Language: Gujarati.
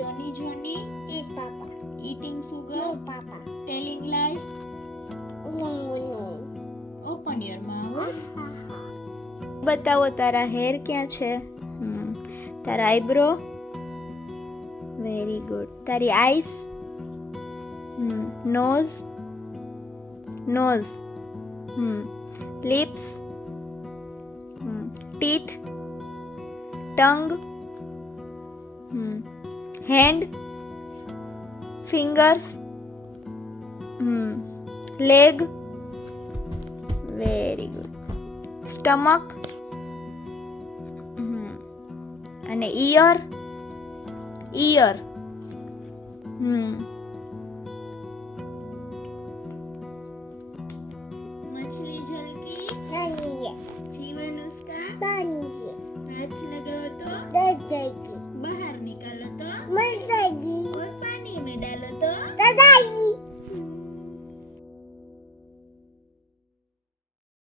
Johnny Eat Papa. eating sugar, No Papa. telling lies. No. Open your mouth. Ah. બતાવો તારા હેર ક્યાં છે? તારા આઈબ્રો. Very good. તારી eyes. Nose. Lips. Teeth. Tongue. Hand. Fingers. Leg. Very good. Stomach. અને ઈયર. મછલી ઝલકી. Nani ye? જીવન ઉસકા. Nani ye? હાથ લગાવો તો Dadagi. બહાર નિકાલો તો Madagi. और पानी में डालो तो Dadagi.